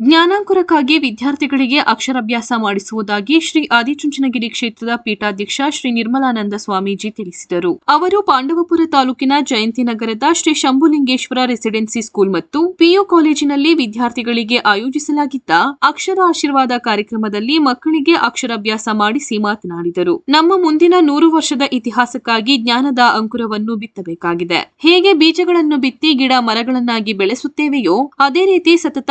ಜ್ಞಾನಾಂಕುರಕ್ಕಾಗಿ ವಿದ್ಯಾರ್ಥಿಗಳಿಗೆ ಅಕ್ಷರಾಭ್ಯಾಸ ಮಾಡಿಸುವುದಾಗಿ ಶ್ರೀ ಆದಿಚುಂಚನಗಿರಿ ಕ್ಷೇತ್ರದ ಪೀಠಾಧ್ಯಕ್ಷ ಶ್ರೀ ನಿರ್ಮಲಾನಂದ ಸ್ವಾಮೀಜಿ ತಿಳಿಸಿದರು. ಅವರು ಪಾಂಡವಪುರ ತಾಲೂಕಿನ ಜಯಂತಿನಗರದ ಶ್ರೀ ಶಂಭುಲಿಂಗೇಶ್ವರ ರೆಸಿಡೆನ್ಸಿ ಸ್ಕೂಲ್ ಮತ್ತು ಪಿಯು ಕಾಲೇಜಿನಲ್ಲಿ ವಿದ್ಯಾರ್ಥಿಗಳಿಗೆ ಆಯೋಜಿಸಲಾಗಿದ್ದ ಅಕ್ಷರ ಆಶೀರ್ವಾದ ಕಾರ್ಯಕ್ರಮದಲ್ಲಿ ಮಕ್ಕಳಿಗೆ ಅಕ್ಷರಾಭ್ಯಾಸ ಮಾಡಿಸಿ ಮಾತನಾಡಿದರು. ನಮ್ಮ ಮುಂದಿನ ನೂರು ವರ್ಷದ ಇತಿಹಾಸಕ್ಕಾಗಿ ಜ್ಞಾನದ ಅಂಕುರವನ್ನು ಬಿತ್ತಬೇಕಾಗಿದೆ. ಹೇಗೆ ಬೀಜಗಳನ್ನು ಬಿತ್ತಿ ಗಿಡ ಮರಗಳನ್ನಾಗಿ ಬೆಳೆಸುತ್ತೇವೆಯೋ ಅದೇ ರೀತಿ ಸತತ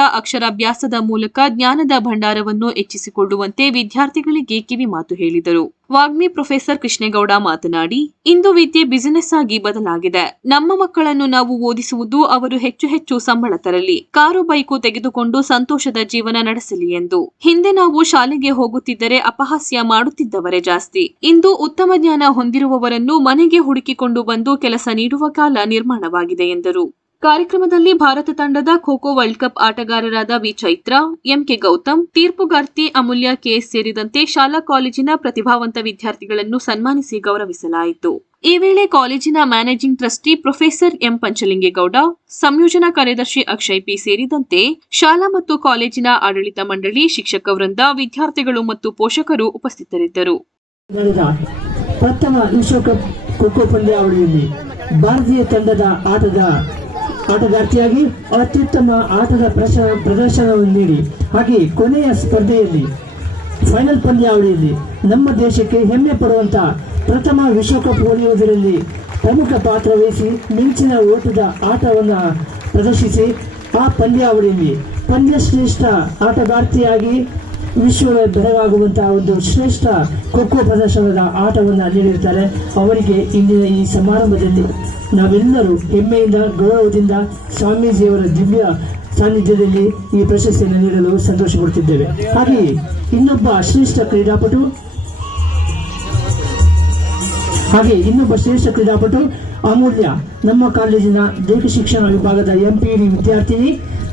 ಅಕ್ಷರಾಭ್ಯಾಸದ ಮೂಲಕ ಜ್ಞಾನದ ಭಂಡಾರವನ್ನು ಹೆಚ್ಚಿಸಿಕೊಳ್ಳುವಂತೆ ವಿದ್ಯಾರ್ಥಿಗಳಿಗೆ ಕಿವಿಮಾತು ಹೇಳಿದರು. ವಾಗ್ಮಿ ಪ್ರೊಫೆಸರ್ ಕೃಷ್ಣೇಗೌಡ ಮಾತನಾಡಿ, ಇಂದು ವಿದ್ಯೆ ಬಿಸಿನೆಸ್ ಆಗಿ ಬದಲಾಗಿದೆ. ನಮ್ಮ ಮಕ್ಕಳನ್ನು ನಾವು ಓದಿಸುವುದು ಅವರು ಹೆಚ್ಚು ಹೆಚ್ಚು ಸಂಬಳ ತರಲಿ, ಕಾರು ಬೈಕು ತೆಗೆದುಕೊಂಡು ಸಂತೋಷದ ಜೀವನ ನಡೆಸಲಿ ಎಂದು. ಹಿಂದೆ ನಾವು ಶಾಲೆಗೆ ಹೋಗುತ್ತಿದ್ದರೆ ಅಪಹಾಸ್ಯ ಮಾಡುತ್ತಿದ್ದವರೇ ಜಾಸ್ತಿ. ಇಂದು ಉತ್ತಮ ಜ್ಞಾನ ಹೊಂದಿರುವವರನ್ನು ಮನೆಗೆ ಹುಡುಕಿಕೊಂಡು ಬಂದು ಕೆಲಸ ನೀಡುವ ಕಾಲ ನಿರ್ಮಾಣವಾಗಿದೆ ಎಂದರು. ಕಾರ್ಯಕ್ರಮದಲ್ಲಿ ಭಾರತ ತಂಡದ ಖೋಖೋ ವರ್ಲ್ಡ್ ಕಪ್ ಆಟಗಾರರಾದ ವಿ ಚೈತ್ರ ಎಂಕೆ ಗೌತಮ್ ತೀರ್ಪುಗಾರ್ತಿ ಅಮೂಲ್ಯ ಕೆಎಸ್ ಸೇರಿದಂತೆ ಶಾಲಾ ಕಾಲೇಜಿನ ಪ್ರತಿಭಾವಂತ ವಿದ್ಯಾರ್ಥಿಗಳನ್ನು ಸನ್ಮಾನಿಸಿ ಗೌರವಿಸಲಾಯಿತು. ಈ ವೇಳೆ ಕಾಲೇಜಿನ managing trustee professor M Panchalingegowda, ಸಂಯೋಜನಾ ಕಾರ್ಯದರ್ಶಿ ಅಕ್ಷಯ್ ಪಿ ಸೇರಿದಂತೆ ಶಾಲಾ ಮತ್ತು ಕಾಲೇಜಿನ ಆಡಳಿತ ಮಂಡಳಿ ಶಿಕ್ಷಕ ವೃಂದ, ವಿದ್ಯಾರ್ಥಿಗಳು ಮತ್ತು ಪೋಷಕರು ಉಪಸ್ಥಿತರಿದ್ದರು. ಪ್ರಥಮ ವಿಶ್ವಕಪ್ ಖೋಖೋ ಪಂದ್ಯಾವಳಿಯಲ್ಲಿ ಭಾರತೀಯ ತಂಡದ ಆಟದ ಆಟಗಾರ್ತಿಯಾಗಿ ಅತ್ಯುತ್ತಮ ಆಟದ ಪ್ರದರ್ಶನವನ್ನು ನೀಡಿ ಹಾಗೆ ಕೊನೆಯ ಸ್ಪರ್ಧೆಯಲ್ಲಿ ಫೈನಲ್ ಪಂದ್ಯಾವಳಿಯಲ್ಲಿ ನಮ್ಮ ದೇಶಕ್ಕೆ ಹೆಮ್ಮೆ ಪಡುವಂಥ ಪ್ರಥಮ ವಿಶ್ವಕಪ್ ಒಡೆಯುವುದರಲ್ಲಿ ಪ್ರಮುಖ ಪಾತ್ರ ವಹಿಸಿ ಮಿಂಚಿನ ಓಟದ ಆಟವನ್ನು ಪ್ರದರ್ಶಿಸಿ, ಆ ಪಂದ್ಯಾವಳಿಯಲ್ಲಿ ಪಂದ್ಯಶ್ರೇಷ್ಠ ಆಟಗಾರ್ತಿಯಾಗಿ ವಿಶ್ವವೇ ಬೆರಗಾಗುವಂತಹ ಒಂದು ಶ್ರೇಷ್ಠ ಖೋಖೋ ಪ್ರದರ್ಶನದ ಆಟವನ್ನು ನೀಡಿರ್ತಾರೆ ಅವರಿಗೆ ಇಂದಿನ ಈ ಸಮಾರಂಭದಲ್ಲಿ ನಾವೆಲ್ಲರೂ ಹೆಮ್ಮೆಯಿಂದ, ಗೌರವದಿಂದ ಸ್ವಾಮೀಜಿಯವರ ದಿವ್ಯ ಸಾನ್ನಿಧ್ಯದಲ್ಲಿ ಈ ಪ್ರಶಸ್ತಿಯನ್ನು ನೀಡಲು ಸಂತೋಷ ಪಡುತ್ತಿದ್ದೇವೆ. ಹಾಗೆಯೇ ಇನ್ನೊಬ್ಬ ಶ್ರೇಷ್ಠ ಕ್ರೀಡಾಪಟು ಹಾಗೆ ಇನ್ನೊಬ್ಬ ಶ್ರೇಷ್ಠ ಕ್ರೀಡಾಪಟು ಅಮೂಲ್ಯ. ನಮ್ಮ ಕಾಲೇಜಿನ ದೈಹಿಕ ಶಿಕ್ಷಣ ವಿಭಾಗದ ಎಂಪಿಡಿ ವಿದ್ಯಾರ್ಥಿನಿ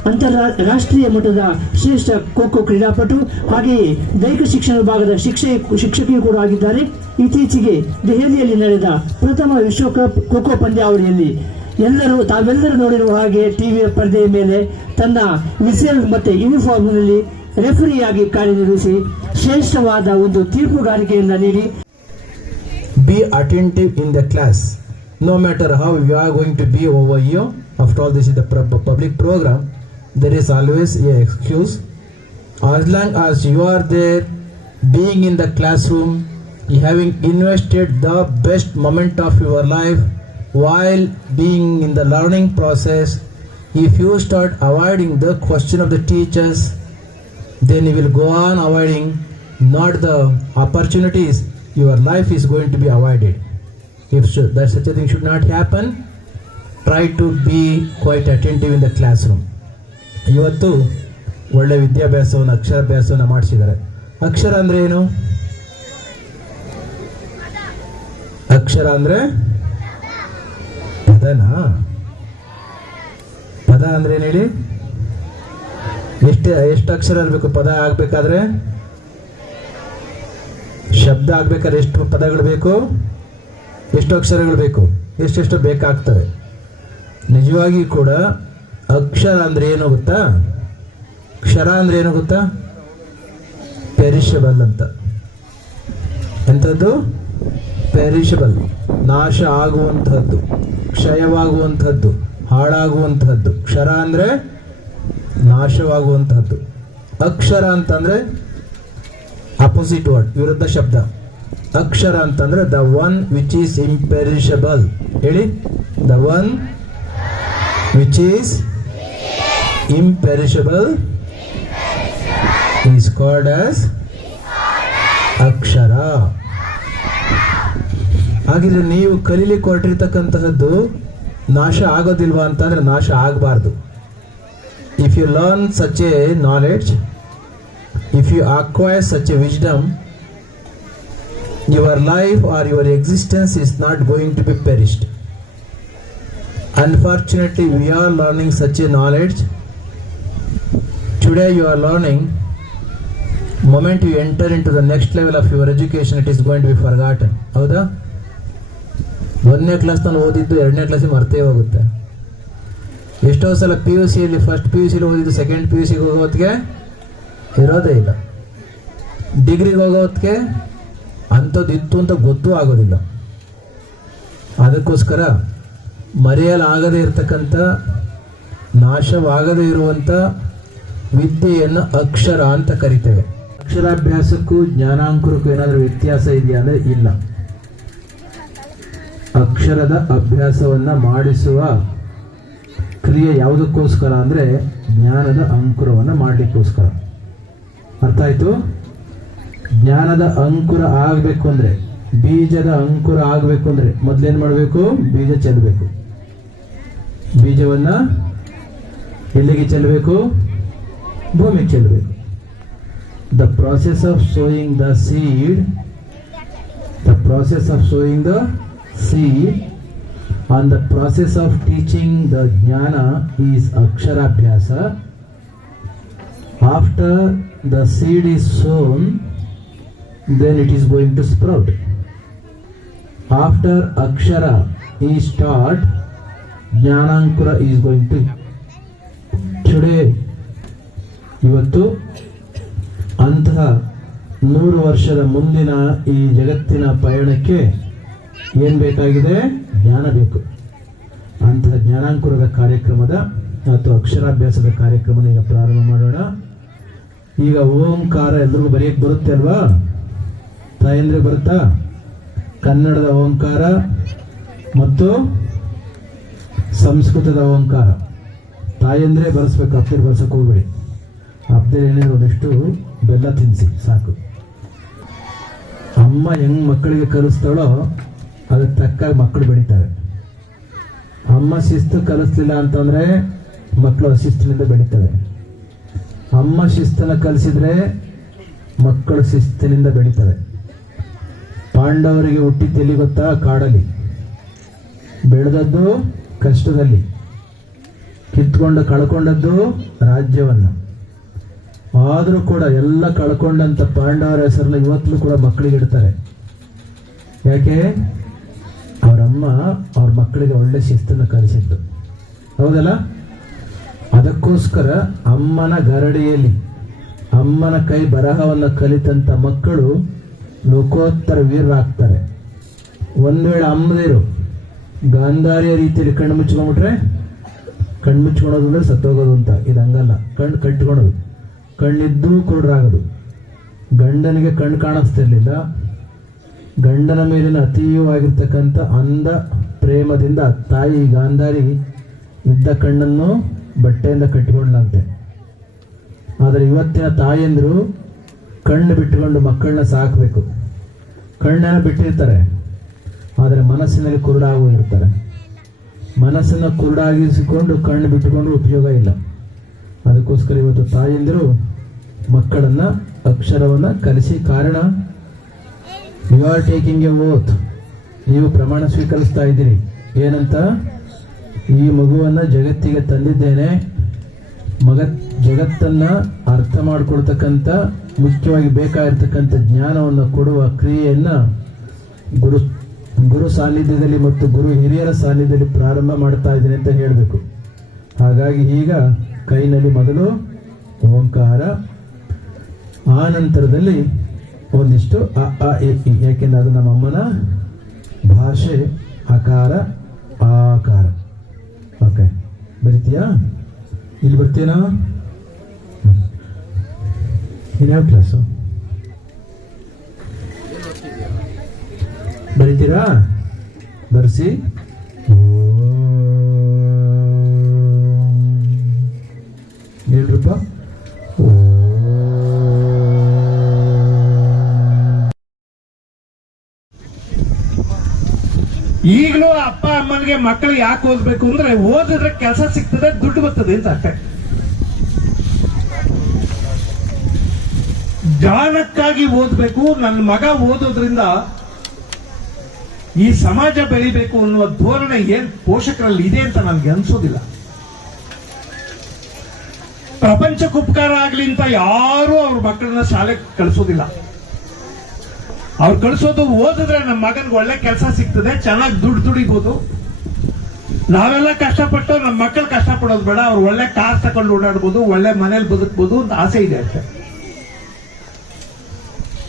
ಅಂತರ ರಾಷ್ಟ್ರೀಯ ಮಟ್ಟದ ಶ್ರೇಷ್ಠ ಖೋ ಖೋ ಕ್ರೀಡಾಪಟು ಹಾಗೆಯೇ ದೈಹಿಕ ಶಿಕ್ಷಣ ವಿಭಾಗದ ಶಿಕ್ಷಕ ಶಿಕ್ಷಕಿಯೂ ಕೂಡ ಆಗಿದ್ದಾರೆ. ಇತ್ತೀಚೆಗೆ ದೆಹಲಿಯಲ್ಲಿ ನಡೆದ ಪ್ರಥಮ ವಿಶ್ವಕಪ್ ಖೋ ಖೋ ಪಂದ್ಯಾವಳಿಯಲ್ಲಿ ಎಲ್ಲರೂ ತಾವೆಲ್ಲರೂ ನೋಡಿರುವ ಹಾಗೆ ಟಿವಿಯ ಪರದೆಯ ಮೇಲೆ ತನ್ನ ವಿಸಲ್ ಮತ್ತೆ ಯೂನಿಫಾರ್ಮ್ನಲ್ಲಿ ರೆಫರಿಯಾಗಿ ಕಾರ್ಯನಿರ್ವಹಿಸಿ ಶ್ರೇಷ್ಠವಾದ ಒಂದು ತೀರ್ಪುಗಾರಿಕೆಯನ್ನು ನೀಡಿ. Be attentive in the class no matter how you are going to be over here after all, this is the pub- public program. There is always a excuse. As long as you are there being in the classroom having invested the best moment of your life while being in the learning process if you start avoiding the question of the teachers then you will go on avoiding not the opportunities your life is going to be avoided. If that such a thing should not happen try to be quite attentive in the classroom ಇವತ್ತು ಒಳ್ಳೆ ವಿದ್ಯಾಭ್ಯಾಸವನ್ನು, ಅಕ್ಷರಾಭ್ಯಾಸವನ್ನು ಮಾಡಿಸಿದ್ದಾರೆ. ಅಕ್ಷರ ಅಂದ್ರೆ ಏನು? ಅಕ್ಷರ ಅಂದ್ರೆ ಪದನಾ. ಪದ ಅಂದ್ರೆ ಏನು ಹೇಳಿ? ಎಷ್ಟು ಎಷ್ಟು ಅಕ್ಷರ ಇರಬೇಕು? ಪದ ಆಗಬೇಕಾದ್ರೆ? ಶಬ್ದ ಆಗ್ಬೇಕಾದ್ರೆ ಎಷ್ಟು ಪದಗಳು ಬೇಕು? ಎಷ್ಟು ಅಕ್ಷರಗಳು ಬೇಕು? ಎಷ್ಟೆಷ್ಟು ಬೇಕಾಗ್ತವೆ? ನಿಜವಾಗಿ ಕೂಡ ಅಕ್ಷರ ಅಂದ್ರೆ ಏನು ಗೊತ್ತಾ? ಕ್ಷರ ಅಂದ್ರೆ ಏನು ಗೊತ್ತಾ? ಪೆರಿಷಬಲ್ ಅಂತ. ಎಂಥದ್ದು? ಪೆರಿಷಬಲ್ ನಾಶ ಆಗುವಂಥದ್ದು. ಕ್ಷಯವಾಗುವಂಥದ್ದು. ಹಾಳಾಗುವಂಥದ್ದು. ಕ್ಷರ ಅಂದ್ರೆ ನಾಶವಾಗುವಂಥದ್ದು. ಅಕ್ಷರ ಅಂತಂದ್ರೆ ಅಪೋಸಿಟ್ ವರ್ಡ್ ವಿರುದ್ಧ ಶಬ್ದ. ಅಕ್ಷರ ಅಂತಂದ್ರೆ the one which is imperishable ಹೇಳಿ? The one which is imperishable is called as ಅಕ್ಷರ ಹಾಗಿದ್ರೆ ನೀವು ಕಲೀಲಿಕ್ಕೆ ಹೊರಟಿರ್ತಕ್ಕಂತಹದ್ದು ನಾಶ ಆಗೋದಿಲ್ವಾ ಅಂತಂದ್ರೆ ನಾಶ ಆಗಬಾರ್ದು if you learn such a knowledge if you acquire such a wisdom your life or your existence is not going to be perished unfortunately we are learning such a knowledge today you are learning moment you enter into the next level of your education, it is going to be forgotten. ಹೌದಾ? ಒಂದನೇ class ನಾನು ಓದಿದ್ದು ಎರಡನೇ ಕ್ಲಾಸಿಗೆ ಮರ್ತೇ ಹೋಗುತ್ತೆ. ಎಷ್ಟೋ ಸಲ P U ಸಿಯಲ್ಲಿ ಫಸ್ಟ್ ಪಿ ಯು ಸಿಲಿ ಓದಿದ್ದು ಸೆಕೆಂಡ್ ಪಿ ಯು ಸಿಗೆ ಹೋಗೋ ಹೊತ್ತಿಗೆ ಇರೋದೇ ಇಲ್ಲ. ಡಿಗ್ರಿಗೆ ಹೋಗೋ ಹೊತ್ತಿಗೆ ಅಂಥದ್ದು ಇತ್ತು ಅಂತ ಗೊತ್ತೂ ಆಗೋದಿಲ್ಲ. ಅದಕ್ಕೋಸ್ಕರ ಮರೆಯಲಾಗದೇ ಇರತಕ್ಕಂಥ ನಾಶವಾಗದೇ ಇರುವಂಥ ವಿದ್ಯೆಯನ್ನು ಅಕ್ಷರ ಅಂತ ಕರಿತೇವೆ. ಅಕ್ಷರಾಭ್ಯಾಸಕ್ಕೂ ಜ್ಞಾನಾಂಕುರಕ್ಕೂ ಏನಾದರೂ ವ್ಯತ್ಯಾಸ ಇದೆಯಾ ಅಂದರೆ ಇಲ್ಲ. ಅಕ್ಷರದ ಅಭ್ಯಾಸವನ್ನ ಮಾಡಿಸುವ ಕ್ರಿಯೆ ಯಾವುದಕ್ಕೋಸ್ಕರ ಅಂದರೆ ಜ್ಞಾನದ ಅಂಕುರವನ್ನು ಮಾಡಲಿಕ್ಕೋಸ್ಕರ. ಅರ್ಥ ಆಯ್ತು? ಜ್ಞಾನದ ಅಂಕುರ ಆಗಬೇಕು ಅಂದರೆ, ಬೀಜದ ಅಂಕುರ ಆಗಬೇಕು ಅಂದರೆ ಮೊದಲೇನು ಮಾಡಬೇಕು? ಬೀಜ ಚೆಲ್ಲಬೇಕು ಬೀಜವನ್ನ ಎಲ್ಲಿಗೆ ಚೆಲ್ಲಬೇಕು ಭೂಮಿಗೆ ಚೆಲ್ಲಬೇಕು the process of sowing the seed the process of sowing the seed and the process of teaching the jnana is aksharabhyasa after the seed is sown then it is going to sprout after akshara is taught jnanankura is going to today ಇವತ್ತು ಅಂತಹ ನೂರು ವರ್ಷದ ಮುಂದಿನ ಈ ಜಗತ್ತಿನ ಪಯಣಕ್ಕೆ ಏನು ಬೇಕಾಗಿದೆ? ಜ್ಞಾನ ಬೇಕು. ಅಂತಹ ಜ್ಞಾನಾಂಕುರದ ಕಾರ್ಯಕ್ರಮದ ಮತ್ತು ಅಕ್ಷರಾಭ್ಯಾಸದ ಕಾರ್ಯಕ್ರಮನ ಈಗ ಪ್ರಾರಂಭ ಮಾಡೋಣ. ಈಗ ಓಂಕಾರ ಎಲ್ರಿಗೂ ಬರೆಯಕ್ಕೆ ಬರುತ್ತೆ ಅಲ್ವಾ? ತಾಯಂದ್ರೆ ಬರುತ್ತಾ? ಕನ್ನಡದ ಓಂಕಾರ ಮತ್ತು ಸಂಸ್ಕೃತದ ಓಂಕಾರ. ತಾಯಂದ್ರೆ ಬರೆಸ್ಬೇಕು ಅಪ್ಪ ಬರ್ಸಕ್ಕೆ ಹೋಗ್ಬೇಡಿ. ಏನೇನು ಒಂದಿಷ್ಟು ಬೆಲ್ಲ ತಿನ್ನಿಸಿ ಸಾಕು. ಅಮ್ಮ ಹೆಂಗ್ ಮಕ್ಕಳಿಗೆ ಕಲಿಸ್ತಾಳೋ ಅದಕ್ಕೆ ತಕ್ಕಾಗಿ ಮಕ್ಕಳು ಬೆಳಿತಾರೆ. ಅಮ್ಮ ಶಿಸ್ತು ಕಲಿಸ್ಲಿಲ್ಲ ಅಂತಂದ್ರೆ ಮಕ್ಕಳು ಅಶಿಸ್ತಿನಿಂದ ಬೆಳೀತವೆ. ಅಮ್ಮ ಶಿಸ್ತನ್ನು ಕಲಿಸಿದ್ರೆ ಮಕ್ಕಳು ಶಿಸ್ತಿನಿಂದ ಬೆಳೀತವೆ. ಪಾಂಡವರಿಗೆ ಹುಟ್ಟಿ ತೆಲಿ ಗೊತ್ತಾ ಕಾಡಲಿ ಬೆಳೆದದ್ದು ಕಷ್ಟದಲ್ಲಿ. ಕಿತ್ಕೊಂಡು ಕಳ್ಕೊಂಡದ್ದು ರಾಜ್ಯವನ್ನ. ಆದರೂ ಕೂಡ ಎಲ್ಲ ಕಳ್ಕೊಂಡಂತ ಪಾಂಡವರ ಹೆಸರನ್ನ ಇವತ್ತಲೂ ಕೂಡ ಮಕ್ಕಳಿಗೆ ಇಡ್ತಾರೆ. ಯಾಕೆ? ಅವರಮ್ಮ ಅವ್ರ ಮಕ್ಕಳಿಗೆ ಒಳ್ಳೆ ಶಿಸ್ತನ್ನು ಕಲಿಸಿದ್ದು. ಹೌದಲ್ಲ? ಅದಕ್ಕೋಸ್ಕರ ಅಮ್ಮನ ಗರಡಿಯಲ್ಲಿ, ಅಮ್ಮನ ಕೈ ಬರಹವನ್ನು ಕಲಿತಂತ ಮಕ್ಕಳು ಲೋಕೋತ್ತರ ವೀರರಾಗ್ತಾರೆ. ಒಂದ್ ವೇಳೆ ಅಮ್ಮದಿರು ಗಾಂಧಾರಿಯ ರೀತಿಯಲ್ಲಿ ಕಣ್ಣು ಮುಚ್ಕೊಂಡ್ಬಿಟ್ರೆ, ಕಣ್ಣು ಮುಚ್ಕೊಳೋದು ಅಂದ್ರೆ ಸತ್ತೋಗೋದು ಅಂತ. ಇದು ಹಂಗಲ್ಲ. ಕಣ್ಣು ಕಟ್ಕೊಳೋದು ಕಣ್ಣಿದ್ದು ಕುರುಡರಾಗೋದು. ಗಂಡನಿಗೆ ಕಣ್ಣು ಕಾಣಿಸ್ತಿರ್ಲಿಲ್ಲ. ಗಂಡನ ಮೇಲಿನ ಅತೀವವಾಗಿರ್ತಕ್ಕಂಥ ಅಂದ ಪ್ರೇಮದಿಂದ ತಾಯಿ ಗಾಂಧಾರಿ ಇದ್ದ ಕಣ್ಣನ್ನು ಬಟ್ಟೆಯಿಂದ ಕಟ್ಟಿಕೊಂಡ್ಲಂತೆ ಆದರೆ ಇವತ್ತಿನ ತಾಯಿಯಂದರು ಕಣ್ಣು ಬಿಟ್ಟುಕೊಂಡು ಮಕ್ಕಳನ್ನ ಸಾಕಬೇಕು. ಕಣ್ಣನ್ನು ಬಿಟ್ಟಿರ್ತಾರೆ. ಆದರೆ ಮನಸ್ಸಿನಲ್ಲಿ ಕುರುಡಾಗೋಗಿರ್ತಾರೆ ಮನಸ್ಸನ್ನು ಕುರುಡಾಗಿಸಿಕೊಂಡು ಕಣ್ಣು ಬಿಟ್ಟುಕೊಂಡು ಉಪಯೋಗ ಇಲ್ಲ. ಅದಕ್ಕೋಸ್ಕರ ಇವತ್ತು ತಾಯಂದಿರು ಮಕ್ಕಳನ್ನ, ಅಕ್ಷರವನ್ನ ಕಲಿಸಿ ಕಾರಣ. You are taking a oath ನೀವು ಪ್ರಮಾಣ ಸ್ವೀಕರಿಸ್ತಾ ಇದ್ದೀರಿ. ಏನಂತ? ಈ ಮಗುವನ್ನ ಜಗತ್ತಿಗೆ ತಂದಿದ್ದೇನೆ. ಮಗ, ಜಗತ್ತನ್ನ ಅರ್ಥ ಮಾಡಿಕೊಡ್ತಕ್ಕಂಥ ಮುಖ್ಯವಾಗಿ ಬೇಕಾಗಿರ್ತಕ್ಕಂಥ ಜ್ಞಾನವನ್ನು ಕೊಡುವ ಕ್ರಿಯೆಯನ್ನ ಗುರು ಗುರು ಸಾನ್ನಿಧ್ಯದಲ್ಲಿ ಮತ್ತು ಗುರು ಹಿರಿಯರ ಸಾನ್ನಿಧ್ಯದಲ್ಲಿ ಪ್ರಾರಂಭ ಮಾಡ್ತಾ ಇದ್ದೀನಿ ಅಂತ ಹೇಳಬೇಕು. ಹಾಗಾಗಿ ಈಗ ಕೈನಲ್ಲಿ ಮೊದಲು ಓಂಕಾರ ಆ ನಂತರದಲ್ಲಿ ಒಂದಿಷ್ಟು ಅ ಅ ಈ. ಅದು ನಮ್ಮ ಅಮ್ಮನ ಭಾಷೆ ಅಕಾರ ಆಕಾರ. ಓಕೆ, ಬರಿತೀಯಾ? ಇಲ್ಲಿ ಬರ್ತೀನಾ ಇನ್ಯಾವ ಕ್ಲಾಸು? ಬರಿತೀರಾ? ಬರ್ಸಿ. ಹೇಳ್ರಪ್ಪ ಈಗಲೂ ಅಪ್ಪ ಅಮ್ಮನಿಗೆ ಮಕ್ಕಳು ಯಾಕೆ ಓದ್ಬೇಕು ಅಂದ್ರೆ ಓದಿದ್ರೆ ಕೆಲಸ ಸಿಗ್ತದೆ, ದುಡ್ಡು ಬರ್ತದೆ ಅಂತ ಅಷ್ಟೇ. ಜಾಣಕ್ಕಾಗಿ ಓದ್ಬೇಕು ನನ್ನ ಮಗ ಓದೋದ್ರಿಂದ ಈ ಸಮಾಜ ಬೆಳಿಬೇಕು ಅನ್ನುವ ಧೋರಣೆ ಏನ್ ಪೋಷಕರಲ್ಲಿ ಇದೆ ಅಂತ ನನ್ಗೆ ಅನ್ಸೋದಿಲ್ಲ. ಪ್ರಪಂಚಕ್ಕೆ ಉಪಕಾರ ಆಗ್ಲಿ ಅಂತ ಯಾರು ಅವ್ರ ಮಕ್ಕಳನ್ನ ಶಾಲೆಗೆ ಕಳಿಸೋದಿಲ್ಲ. ಅವ್ರು ಕಳಿಸೋದು ಓದಿದ್ರೆ ನಮ್ಮ ಮಗನ್ಗೆ ಒಳ್ಳೆ ಕೆಲಸ ಸಿಗ್ತದೆ, ಚೆನ್ನಾಗಿ ದುಡ್ಡು ದುಡಿಬೋದು. ನಾವೆಲ್ಲ ಕಷ್ಟಪಟ್ಟು ನಮ್ಮ ಮಕ್ಕಳು ಕಷ್ಟಪಡೋದು ಬೇಡ, ಅವ್ರು ಒಳ್ಳೆ ಕಾರ್ ತಕೊಂಡು ಓಡಾಡ್ಬೋದು, ಒಳ್ಳೆ ಮನೇಲಿ ಬದುಕ್ಬೋದು ಅಂತ ಆಸೆ ಇದೆ ಅಷ್ಟೇ.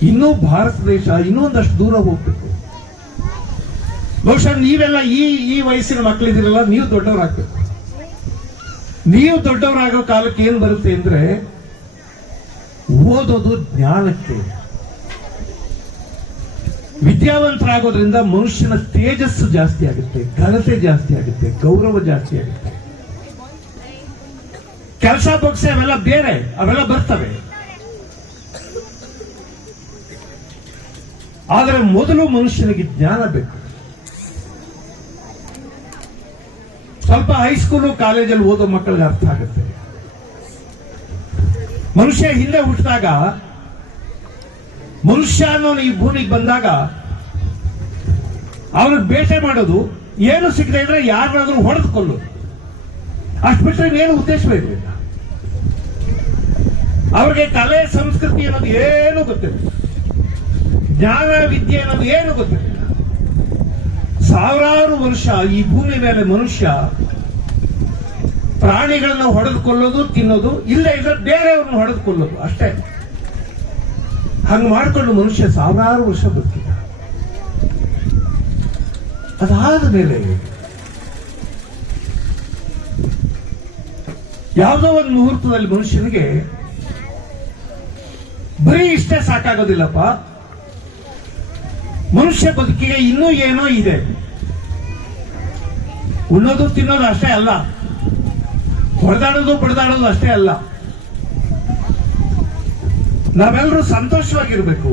ಇನ್ನೂ ಭಾರತ ದೇಶ ಇನ್ನೂ ಒಂದಷ್ಟು ದೂರ ಹೋಗ್ಬೇಕು. ಬಹುಶಃ ನೀವೆಲ್ಲ ಈ ಈ ವಯಸ್ಸಿನ ಮಕ್ಕಳಿದಿರಲ್ಲ ನೀವು ದೊಡ್ಡವರಾಗ್ಬೇಕು. ನೀವು ದೊಡ್ಡವರಾಗೋ ಕಾಲಕ್ಕೆ ಏನ್ ಬರುತ್ತೆ ಅಂದ್ರೆ, ಓದೋದು ಜ್ಞಾನಕ್ಕೆ. ವಿದ್ಯಾವಂತರಾಗೋದ್ರಿಂದ ಮನುಷ್ಯನ ತೇಜಸ್ಸು ಜಾಸ್ತಿ ಆಗುತ್ತೆ, ಘನತೆ ಜಾಸ್ತಿ ಆಗುತ್ತೆ, ಗೌರವ ಜಾಸ್ತಿ ಆಗುತ್ತೆ. ಕೆಲಸ ಬಗ್ಸೆ ಅವೆಲ್ಲ ಬೇರೆ, ಅವೆಲ್ಲ ಬರ್ತವೆ. ಆದರೆ ಮೊದಲು ಮನುಷ್ಯನಿಗೆ ಜ್ಞಾನ ಬೇಕು. ಸ್ವಲ್ಪ ಹೈಸ್ಕೂಲು ಕಾಲೇಜಲ್ಲಿ ಓದೋ ಮಕ್ಕಳಿಗೆ ಅರ್ಥ ಆಗುತ್ತೆ. ಮನುಷ್ಯ ಹಿಂದೆ ಹುಟ್ಟಿದಾಗ ಮನುಷ್ಯ ಅನ್ನೋನು ಈ ಭೂಮಿಗೆ ಬಂದಾಗ ಅವನ ಬೇಟೆ ಮಾಡೋದು ಏನು ಸಿಗದೆ ಇದ್ರೆ ಯಾರನ್ನಾದ್ರೂ ಹೊಡೆದುಕೊಳ್ಳು ಅಷ್ಟು ಬಿಟ್ಟರೆ ಏನು ಉದ್ದೇಶ ಇರಲಿಲ್ಲ. ಅವ್ರಿಗೆ ಕಲೆ, ಸಂಸ್ಕೃತಿ ಅನ್ನೋದು ಏನು ಗೊತ್ತಿಲ್ಲ. ಜ್ಞಾನ, ವಿದ್ಯೆ ಅನ್ನೋದು ಏನು ಗೊತ್ತಿಲ್ಲ. ಸಾವಿರಾರು ವರ್ಷ ಈ ಭೂಮಿ ಮೇಲೆ ಮನುಷ್ಯ ಪ್ರಾಣಿಗಳನ್ನ ಹೊಡೆದುಕೊಳ್ಳೋದು, ತಿನ್ನೋದು ಇಲ್ಲ ಇದ್ರೆ ಬೇರೆಯವ್ರನ್ನ ಹೊಡೆದುಕೊಳ್ಳೋದು ಅಷ್ಟೇ. ಹಂಗ ಮಾಡಿಕೊಂಡು ಮನುಷ್ಯ ಸಾವಿರಾರು ವರ್ಷ ಬದುಕಿದ ಅದಾದ ಮೇಲೆ ಯಾವುದೋ ಒಂದು ಮುಹೂರ್ತದಲ್ಲಿ ಮನುಷ್ಯನಿಗೆ ಬರೀ ಇಷ್ಟೇ ಸಾಕಾಗೋದಿಲ್ಲಪ್ಪ. ಮನುಷ್ಯ ಬದುಕಿಗೆ ಇನ್ನೂ ಏನೋ ಇದೆ. ಉಣ್ಣೋದು, ತಿನ್ನೋದು ಅಷ್ಟೇ ಅಲ್ಲ. ಹೊಡೆದಾಡೋದು ಬಡದಾಡೋದು ಅಷ್ಟೇ ಅಲ್ಲ. ನಾವೆಲ್ಲರೂ ಸಂತೋಷವಾಗಿರ್ಬೇಕು.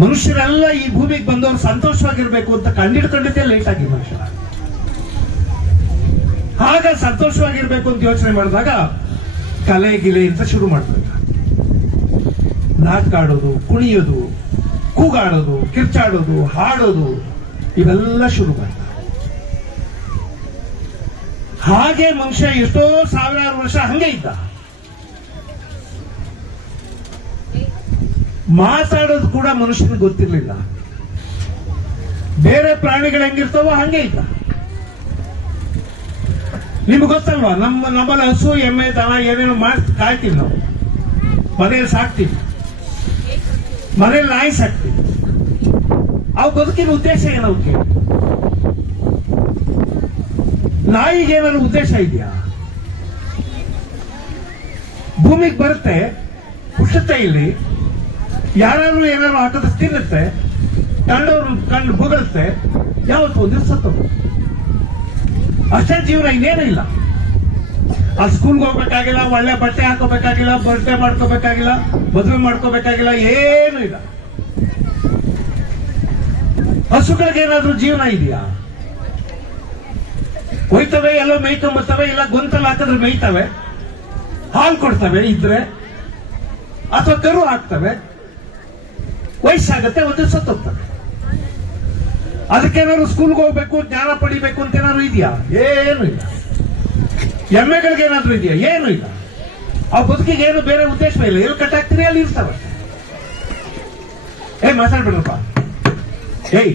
ಮನುಷ್ಯರೆಲ್ಲ ಈ ಭೂಮಿಗೆ ಬಂದವರು ಸಂತೋಷವಾಗಿರ್ಬೇಕು ಅಂತ ಕಂಡಿಡ್ಕೊಂಡಿದ್ದೆ ಲೇಟ್ ಆಗಿ ಮನುಷ್ಯ. ಆಗ ಸಂತೋಷವಾಗಿರ್ಬೇಕು ಅಂತ ಯೋಚನೆ ಮಾಡಿದಾಗ ಕಲೆ ಗಿಲೆ ಅಂತ ಶುರು ಮಾಡ್ಬೇಕು. ನಾಟ್ಕಾಡೋದು ಕುಣಿಯೋದು, ಕೂಗಾಡೋದು, ಕಿರ್ಚಾಡೋದು, ಹಾಡೋದು, ಇವೆಲ್ಲ ಶುರು ಮಾಡ್ತಾರೆ. ಹಾಗೆ ಮನುಷ್ಯ ಎಷ್ಟೋ ಸಾವಿರಾರು ವರ್ಷ ಹಂಗೆ ಇದ್ದ. ಮಾತಾಡೋದು ಕೂಡ ಮನುಷ್ಯನ ಗೊತ್ತಿರ್ಲಿಲ್ಲ. ಬೇರೆ ಪ್ರಾಣಿಗಳು ಹೆಂಗಿರ್ತಾವೋ ಹಂಗೆ ಇಲ್ಲ ನಿಮ್ಗೆ ಗೊತ್ತಲ್ವಾ? ನಮ್ಮ ನಮ್ಮಲ್ಲಿ ಹಸು, ಎಮ್ಮೆ, ದನ ಏನೇನು ಮಾಡಿ ಕಾಯ್ತೀವಿ ನಾವು. ಮನೇಲಿ ಸಾಕ್ತೀವಿ. ಮನೇಲಿ ನಾಯಿ ಸಾಕ್ತೀವಿ. ಅವು ಬದುಕಿನ ಉದ್ದೇಶ ಏನು ಅವಕ್ಕೆ ನಾಯಿಗೆ ಏನಾದ್ರು ಉದ್ದೇಶ ಇದೆಯಾ? ಭೂಮಿಗೆ ಬರುತ್ತೆ, ಹುಟ್ಟುತ್ತೆ ಇಲ್ಲಿ. ಯಾರಾದ್ರೂ ಏನಾದ್ರು ಆಟದ ತಿನ್ನುತ್ತೆ ಕಂಡವ್ರು ಕಂಡು ಬೊಗಳುತ್ತೆ ಯಾವತ್ತು ಒಂದಿವ್ ಸತ್ತೋಗುತ್ತೆ. ಅಷ್ಟೇ ಜೀವನ ಇನ್ನೇನು ಇಲ್ಲ. ಆ ಸ್ಕೂಲ್ಗೆ ಹೋಗ್ಬೇಕಾಗಿಲ್ಲ, ಒಳ್ಳೆ ಬಟ್ಟೆ ಹಾಕೋಬೇಕಾಗಿಲ್ಲ ಬರ್ಡೇ ಮಾಡ್ಕೋಬೇಕಾಗಿಲ್ಲ, ಮದುವೆ ಮಾಡ್ಕೋಬೇಕಾಗಿಲ್ಲ, ಏನು ಇಲ್ಲ. ಹಸುಗಳಿಗೆ ಏನಾದ್ರೂ ಜೀವನ ಇದೆಯಾ? ಹೋಯ್ತವೆ ಎಲ್ಲೋ ಮೇಯ್ಕೊಂಬರ್ತವೆ ಇಲ್ಲ ಗೊಂತಲ್ಲಿ ಹಾಕಿದ್ರೆ ಮೇಯ್ತವೆ? ಹಾಲು ಕೊಡ್ತವೆ ಇದ್ರೆ? ಅಥವಾ ಕರು ಹಾಕ್ತವೆ? ವಯಸ್ಸಾಗತ್ತೆ, ಒಂದು ಸತ್ತೋಗ್ತವೆ ಅದಕ್ಕೇನಾದ್ರು ಸ್ಕೂಲ್ಗೆ ಹೋಗ್ಬೇಕು, ಜ್ಞಾನ ಪಡಿಬೇಕು ಅಂತ ಏನಾದ್ರು ಇದೆಯಾ? ಏನು ಇಲ್ಲ. ಎಮ್ಮೆಗಳಿಗೆ ಏನಾದ್ರು ಇದೆಯಾ? ಏನು ಇಲ್ಲ. ಆ ಬದುಕಿಗೆ ಏನು ಬೇರೆ ಉದ್ದೇಶ ಇಲ್ಲ. ಎಲ್ಲಿ ಕಟ್ಟಾಗ್ತೀರಿ ಅಲ್ಲಿ ಇರ್ತಾವೆ ಏ ಮಾತಾಡ್ಬೇಡಪ್ಪ ಏಯ್